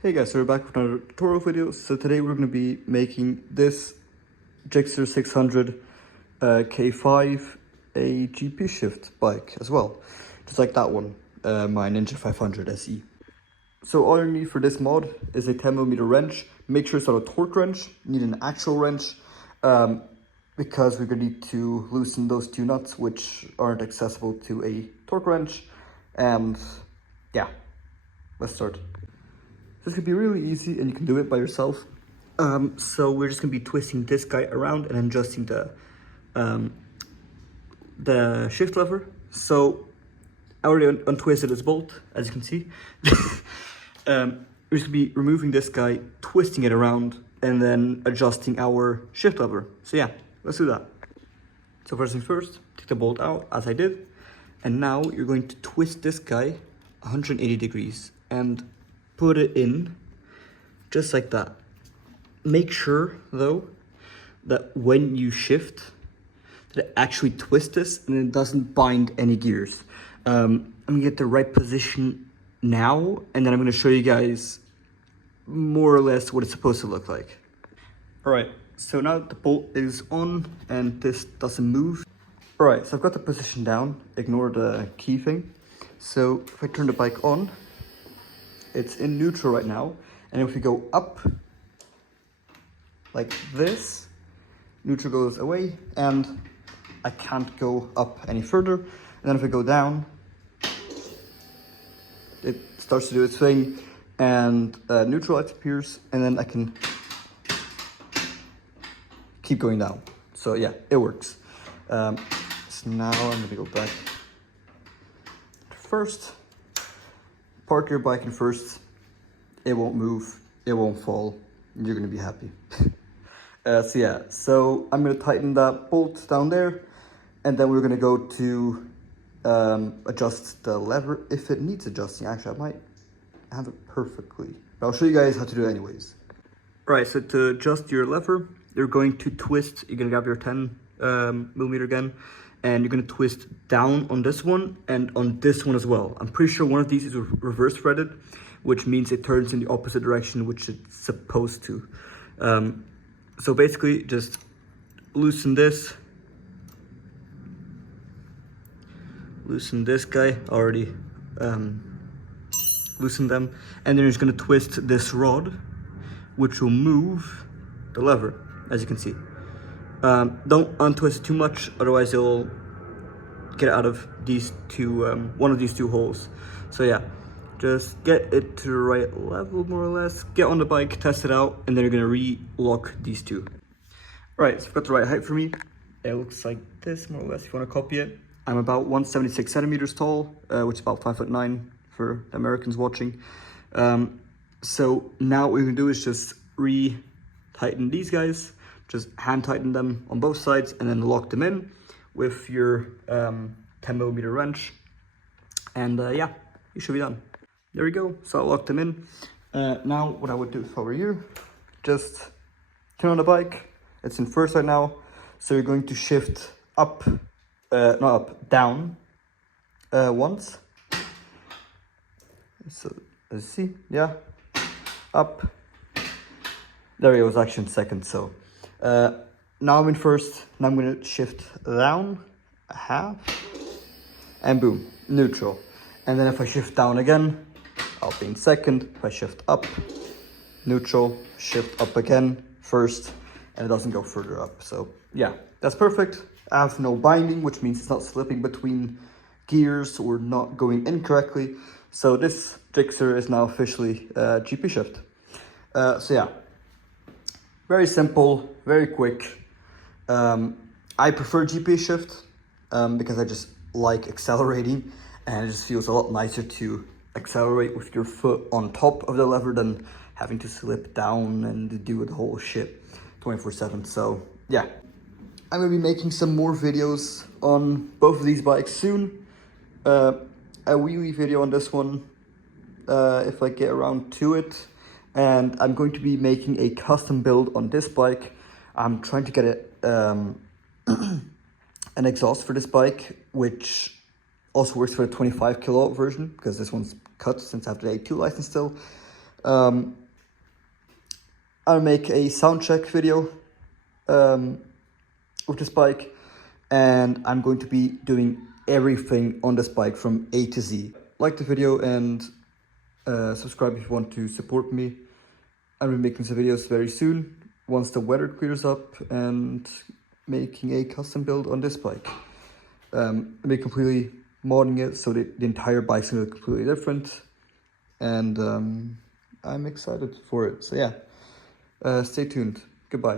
Hey guys, so we're back with another tutorial video. So today we're going to be making this GSXR600 K5 a GP Shift bike as well. Just like that one, my Ninja 500 SE. So all you need for this mod is a 10mm wrench. Make sure it's not a torque wrench, you need an actual wrench, because we're going to need to loosen those two nuts which aren't accessible to a torque wrench. And yeah, let's start. This could be really easy and you can do it by yourself. So we're just gonna be twisting this guy around and adjusting the shift lever. So I already untwisted this bolt, as you can see. We're just gonna be removing this guy, twisting it around, and then adjusting our shift lever. So yeah, let's do that. So first things first, take the bolt out, as I did. And now you're going to twist this guy 180 degrees and put it in just like that. Make sure though that when you shift that it actually twists this and it doesn't bind any gears. I'm gonna get the right position now and then I'm gonna show you guys more or less what it's supposed to look like. All right, so now the bolt is on and this doesn't move. All right, so I've got the position down, ignore the key thing. So if I turn the bike on, it's in neutral right now, and if we go up like this, neutral goes away and I can't go up any further. And then if I go down, it starts to do its thing and neutral light appears, and then I can keep going down. So yeah, it works. So now I'm gonna go back to first. Park your bike in first, it won't move, it won't fall, you're gonna be happy. So yeah, so I'm gonna tighten that bolt down there, and then we're gonna go to adjust the lever if it needs adjusting. Actually, I might have it perfectly, but I'll show you guys how to do it anyways. Right, so to adjust your lever, you're going to twist, you're gonna grab your 10mm again, and you're going to twist down on this one and on this one as well. I'm pretty sure one of these is reverse threaded, which means it turns in the opposite direction, which it's supposed to. So basically just loosen this guy, already loosen them, and then you're just going to twist this rod, which will move the lever, as you can see. Don't untwist it too much, otherwise it'll get out of these two, one of these two holes. So yeah, just get it to the right level more or less, get on the bike, test it out, and then you're gonna re-lock these two. Right, so I've got the right height for me. It looks like this more or less if you wanna copy it. I'm about 176 centimeters tall, which is about 5'9" for the Americans watching. So now what we're gonna do is just re-tighten these guys. Just hand tighten them on both sides and then lock them in with your 10mm wrench. And yeah, you should be done. There we go, so I locked them in. Now what I would do if I were you, just turn on the bike. It's in first right now. So you're going to shift up, not up, down once. So let's see, yeah, up. There it was actually in second, so. Now I'm in first, now I'm gonna shift down a half, and boom, neutral. And then if I shift down again, I'll be in second. If I shift up, neutral, shift up again, first, and it doesn't go further up. So yeah, that's perfect. I have no binding, which means it's not slipping between gears or not going incorrectly. So this Gixxer is now officially GP Shift. So yeah. Very simple, very quick. I prefer GP Shift because I just like accelerating, and it just feels a lot nicer to accelerate with your foot on top of the lever than having to slip down and do the whole shit 24/7. So yeah, I'm gonna be making some more videos on both of these bikes soon. A wheelie video on this one if I get around to it. And I'm going to be making a custom build on this bike. I'm trying to get an exhaust for this bike, which also works for the 25 kilowatt version, because this one's cut since I have the A2 license still. I'll make a sound check video with this bike, and I'm going to be doing everything on this bike from A to Z. Like the video and subscribe if you want to support me. I'll be making some videos very soon once the weather clears up and making a custom build on this bike. I'll be completely modding it so that the entire bike's gonna look completely different, and I'm excited for it. So yeah, stay tuned. Goodbye.